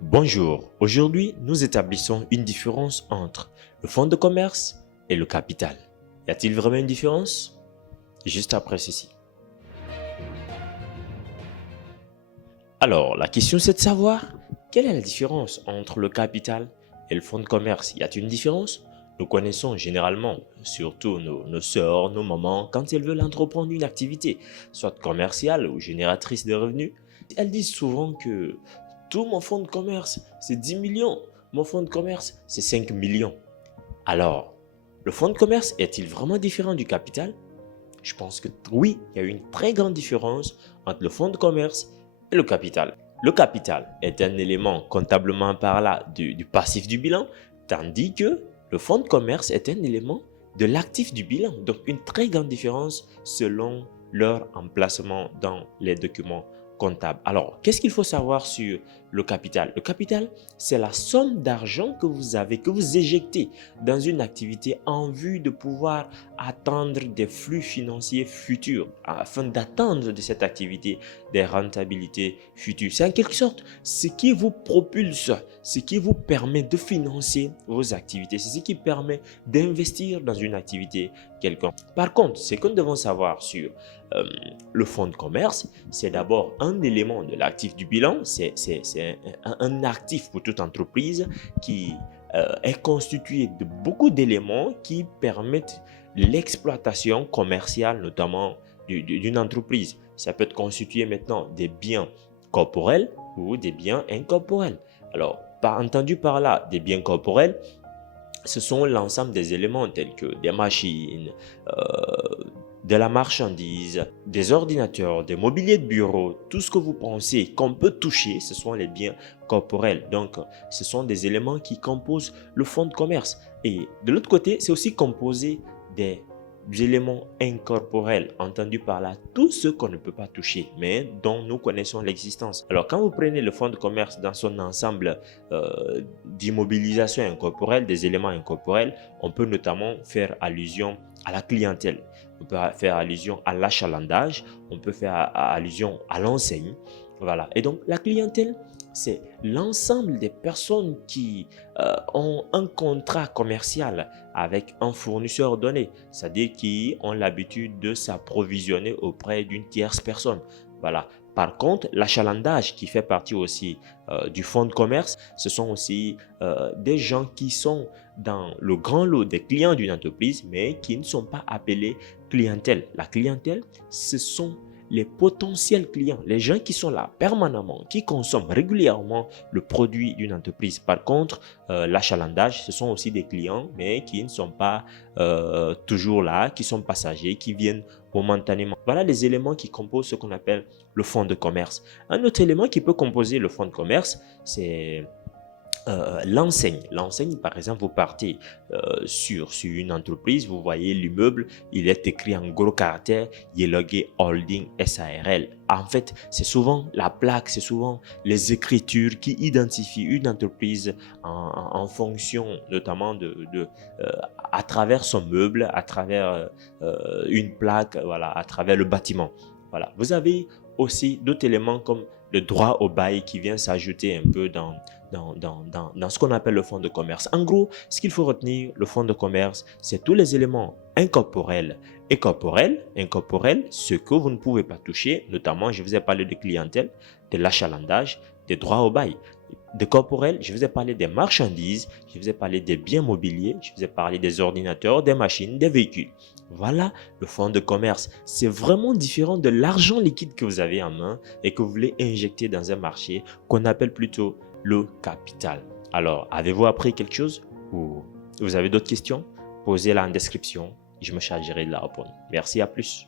Bonjour, aujourd'hui nous établissons une différence entre le fonds de commerce et le capital. Y a-t-il vraiment une différence? Juste après ceci. Alors, la question c'est de savoir quelle est la différence entre le capital et le fonds de commerce. Y a-t-il une différence? Nous connaissons généralement, surtout nos sœurs, nos mamans, quand elles veulent entreprendre une activité, soit commerciale ou génératrice de revenus, elles disent souvent que tout mon fonds de commerce, c'est 10 millions. Mon fonds de commerce, c'est 5 millions. Alors, le fonds de commerce est-il vraiment différent du capital? Je pense que oui, il y a une très grande différence entre le fonds de commerce et le capital. Le capital est un élément comptablement parlant du passif du bilan, tandis que le fonds de commerce est un élément de l'actif du bilan. Donc, une très grande différence selon leur emplacement dans les documents comptables. Alors, qu'est-ce qu'il faut savoir sur le capital? Le capital, c'est la somme d'argent que vous avez, que vous éjectez dans une activité en vue de pouvoir atteindre des flux financiers futurs, afin d'atteindre de cette activité des rentabilités futures. C'est en quelque sorte ce qui vous propulse, ce qui vous permet de financer vos activités, c'est ce qui permet d'investir dans une activité quelconque. Par contre, ce que nous devons savoir sur le fonds de commerce, c'est d'abord un élément de l'actif du bilan, c'est un actif pour toute entreprise qui est constitué de beaucoup d'éléments qui permettent l'exploitation commerciale, notamment d'une entreprise. Ça peut être constitué maintenant des biens corporels ou des biens incorporels. Alors, entendu par là, des biens corporels, ce sont l'ensemble des éléments tels que des machines, de la marchandise, des ordinateurs, des mobiliers de bureau, tout ce que vous pensez qu'on peut toucher, ce sont les biens corporels. Donc, ce sont des éléments qui composent le fonds de commerce. Et de l'autre côté, c'est aussi composé des éléments incorporels, entendu par là, tout ce qu'on ne peut pas toucher, mais dont nous connaissons l'existence. Alors, quand vous prenez le fonds de commerce dans son ensemble d'immobilisation incorporelle, des éléments incorporels, on peut notamment faire allusion à la clientèle. On peut faire allusion à l'achalandage, on peut faire allusion à l'enseigne. Voilà. Et donc, la clientèle, c'est l'ensemble des personnes qui ont un contrat commercial avec un fournisseur donné, c'est-à-dire qui ont l'habitude de s'approvisionner auprès d'une tierce personne. Voilà. Par contre, l'achalandage qui fait partie aussi du fonds de commerce, ce sont aussi des gens qui sont dans le grand lot des clients d'une entreprise, mais qui ne sont pas appelés clientèle. La clientèle, ce sont les potentiels clients, les gens qui sont là permanemment, qui consomment régulièrement le produit d'une entreprise. Par contre, l'achalandage, ce sont aussi des clients, mais qui ne sont pas toujours là, qui sont passagers, qui viennent momentanément. Voilà les éléments qui composent ce qu'on appelle le fonds de commerce. Un autre élément qui peut composer le fonds de commerce, c'est l'enseigne. L'enseigne, par exemple, vous partez sur une entreprise, vous voyez l'immeuble, il est écrit en gros caractères, Yeloge Holding SARL. En fait, c'est souvent la plaque, c'est souvent les écritures qui identifient une entreprise en fonction notamment à travers son meuble, à travers une plaque, voilà, à travers le bâtiment. Voilà. Vous avez aussi d'autres éléments comme le droit au bail qui vient s'ajouter un peu dans ce qu'on appelle le fonds de commerce. En gros, ce qu'il faut retenir, le fonds de commerce, c'est tous les éléments incorporels et corporels. Incorporels, ce que vous ne pouvez pas toucher, notamment, je vous ai parlé de clientèle, de l'achalandage, des droits au bail. De corporel, je vous ai parlé des marchandises, je vous ai parlé des biens mobiliers, je vous ai parlé des ordinateurs, des machines, des véhicules. Voilà le fonds de commerce. C'est vraiment différent de l'argent liquide que vous avez en main et que vous voulez injecter dans un marché qu'on appelle plutôt le capital. Alors, avez-vous appris quelque chose ou vous avez d'autres questions? Posez-la en description. Je me chargerai de la répondre. Merci, à plus.